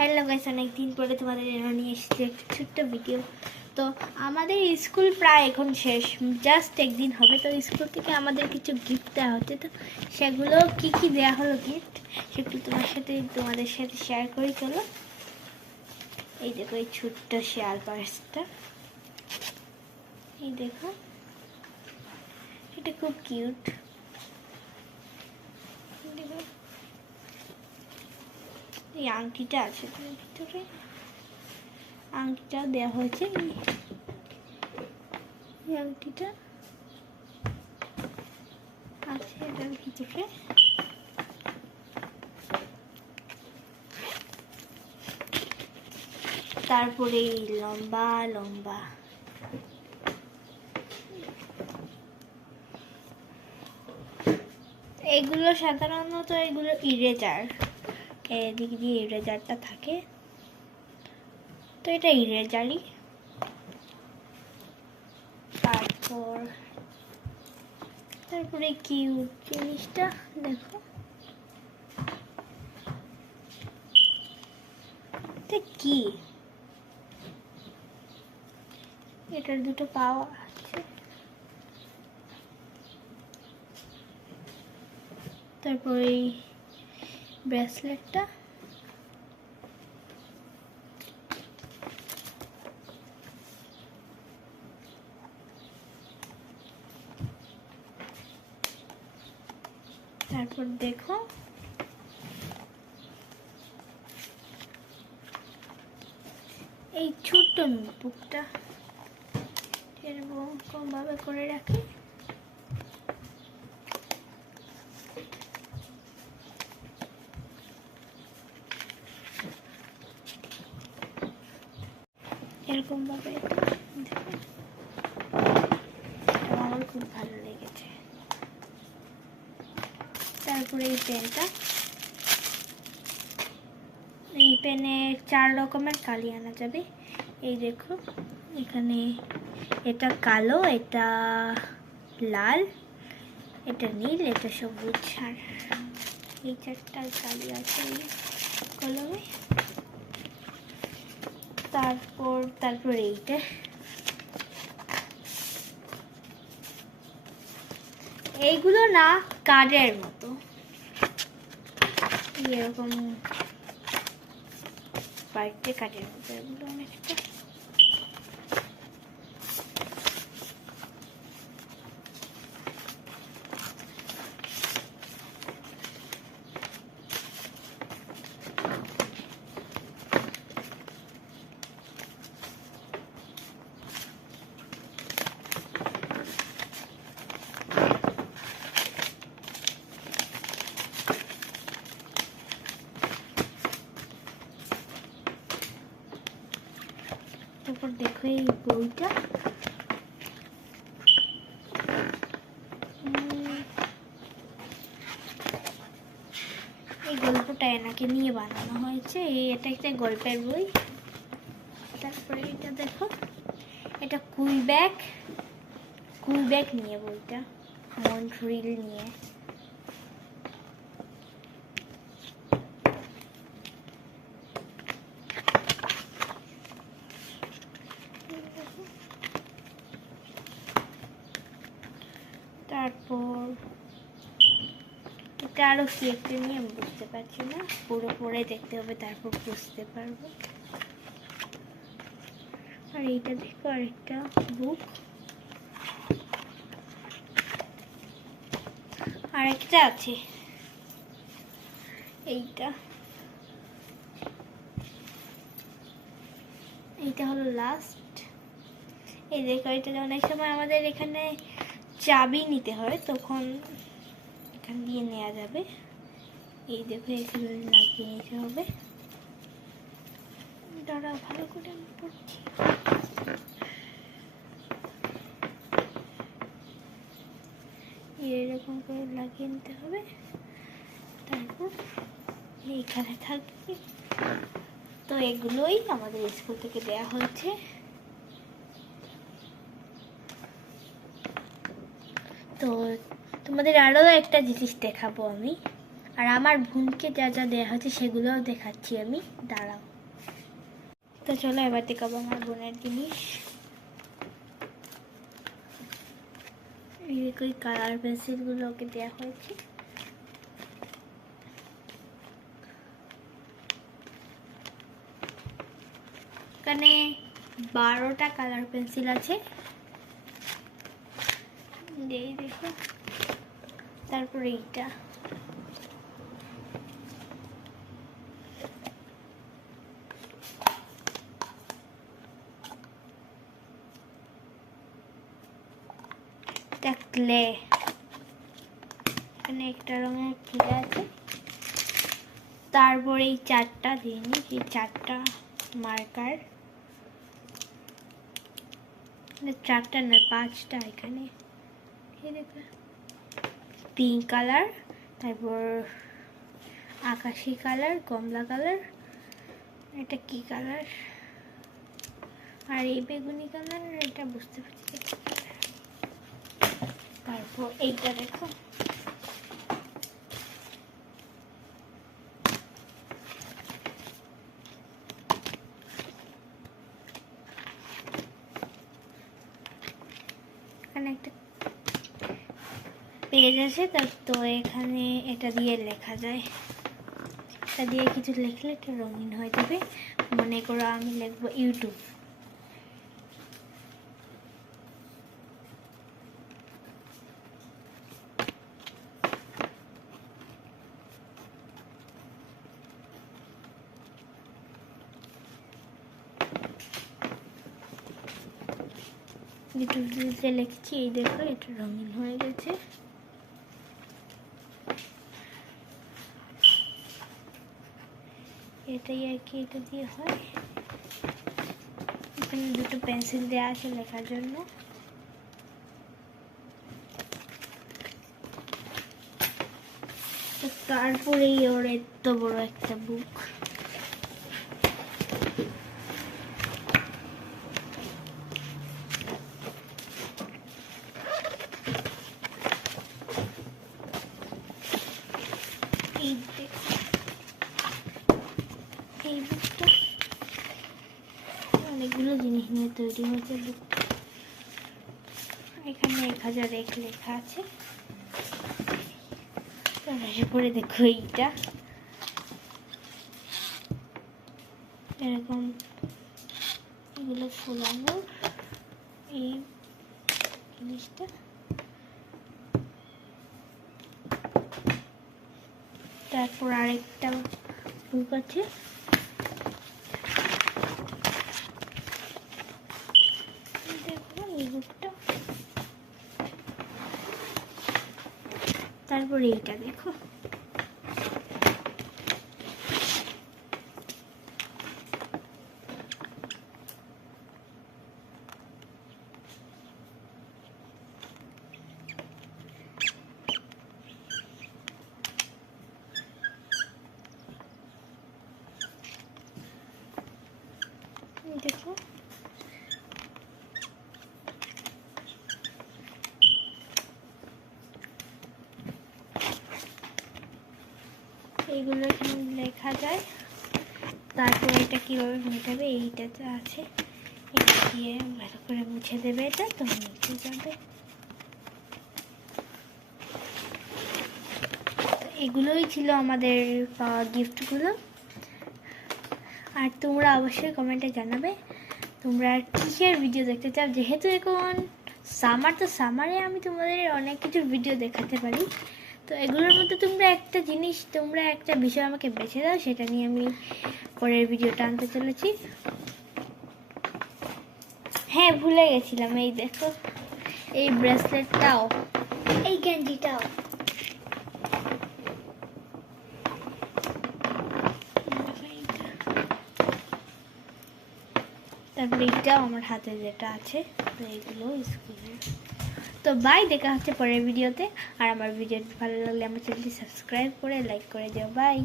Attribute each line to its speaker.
Speaker 1: Hello guys অনেক দিন পরে তোমাদের জন্য নিয়ে এসেছি একটা ছোট্ট ভিডিও তো আমাদের স্কুল প্রায় এখন শেষ জাস্ট একদিন হবে। তো স্কুল থেকে আমাদের কিছু গিফট দেওয়া হচ্ছে। তো সেগুলো কি কি দেওয়া হলো গিফট সেগুলো তোমার সাথে, তোমাদের সাথে শেয়ার করি, চলো। এই দেখো এই ছোট্ট শেয়ার পার্সটা এই দেখো। এটা খুব কিউট দেখো এই আংটিটা আছে। তার ভিতরে আংটিটা দেওয়া হয়েছে। এই আংটিটা আছে এটার ভিতরে। তারপরে লম্বা লম্বা। এগুলো সাধারণত এগুলো ইরেজার। এদিক দিয়ে ইরেজারটা থাকে। তো এটা ইরেজারই তারপর, তারপরে কিউট জিনিসটা, দেখো। কি? এটার দুটো পাওয়া আছে। তারপর ব্রেসলেটটা। তারপর দেখো। এই ছোট্ট নোটবুকটা এরকম ভাবে করে রাখি। ভাবে দেখো। আমার খুব ভালো লেগেছে। তারপরে এই পেনটা। এই পেনে চার রকমের কালি আনা যাবে। এই দেখো, এখানে এটা কালো, এটা লাল, এটা নীল, এটা সবুজ। আর এই চারটা কালি আছে এই কলমে। তারপর তারপর এইটা। এইগুলো না কার্ডের মতো। এরকম বাড়িতে কার্ডের মতো এগুলো অনেকটা। তারপর দেখো এই বইটা। এই গল্পটা এনাকে নিয়ে বানানো হয়েছে। এটা একটা গল্পের বই। তারপরে এটা দেখো, এটা কুইব্যাক কুইব্যাক নিয়ে বইটা। মন্ট্রিল নিয়ে তারপর এটা আরও কি একটা নিয়ে আমি বুঝতে পারছি না। পুরো পরে দেখতে হবে, তারপর বুঝতে পারব। আর এইটা দেখো আরেকটা বুক আরেকটা আছে। এইটা। এইটা হলো লাস্ট এই দেখো, এটা অনেক সময় আমাদের এখানে চাবি নিতে হয়, তখন এখান দিয়ে নেওয়া যাবে। এই দেখো এগুলো লাগিয়ে নিতে হবে। দাঁড়া ভালো করে আমি পড়ছি। এরকম করে লাগিয়ে নিতে হবে। তারপর এইখানে থাকবে। তো এগুলোই আমাদের স্কুল থেকে দেয়া হয়েছে। তো তোমাদের আরও একটা জিনিস দেখাবো আমি। আর আমার বোনকে যা যা দেওয়া হয়েছে সেগুলোও দেখাচ্ছি আমি। দাঁড়াও। তো চলো এবার দেখাবো আমার বোনের জিনিস। এই কালার পেন্সিলগুলো ওকে দেওয়া হয়েছে। এখানে বারোটা কালার পেন্সিল আছে। দেখো। তারপরে এইটা। এটা ক্লে। এখানে একটা রঙের ক্লে আছে। তারপরে এই চারটা জিনিস এই চারটা মার্কার চারটা নয় পাঁচটা এখানে। দেখো পিঙ্ক কালার তারপর আকাশি কালার কমলা কালার এটা কি কালার আর এই বেগুনি কালার এটা বুঝতে পারছি। তারপর এইটা দেখো এখানে একটা পেজ আছে তার তো এখানে এটা দিয়ে লেখা যায়। এটা দিয়ে কিছু লিখলে এটা রঙিন হয়ে যাবে। মনে করো আমি লিখব ইউটিউব। ইউটিউব লিখছি, এই দেখো, এটা রঙিন হয়ে গেছে। এটাই আর কি, এটা দিয়ে হয়। এখানে দুটো পেন্সিল দেওয়া আছে লেখার জন্য। তারপরেই ওর এত বড় একটা বুক এই দেখো এই বুকটা নিয়ে তৈরি হয়েছে বুক এখানে এক হাজার এক লেখা আছে তারপরে দেখো এইটা এরকম এগুলো ফুলানো, এই জিনিসটা। তারপর আরেকটা বুক আছে দেখো এই বুকটা তারপর এইটা দেখো এই দেখো এখানে লেখা যায়। তারপর এটা কীভাবে মেটাবে এইটাতে আছে। এটা দিয়ে ভালো করে মুছে দেবে এটা, তো মুছে যাবে। এগুলোই ছিল আমাদের গিফটগুলো আর তোমরা অবশ্যই কমেন্টে জানাবে, তোমরা কিসের ভিডিও দেখতে চাও? যেহেতু এখন সামার তো সামারে আমি তোমাদের অনেক কিছু ভিডিও দেখাতে পারি। তো এগুলোর মধ্যে তোমরা একটা জিনিস, তোমরা একটা বিষয় আমাকে বেছে দাও, সেটা নিয়ে আমি পরের ভিডিওটা আনতে চলেছি। হ্যাঁ ভুলে গেছিলাম, এই দেখো, এই ব্রেসলেটটাও এই গেঞ্জিটাও। তারপরে এইটাও আমার হাতে যেটা আছে, তো এইগুলো স্কুলে তো বাই, দেখা হচ্ছে পরের ভিডিওতে। আর আমার ভিডিওটি ভালো লাগলে আমার চ্যানেলটি সাবস্ক্রাইব করে লাইক করে দিও। বাই।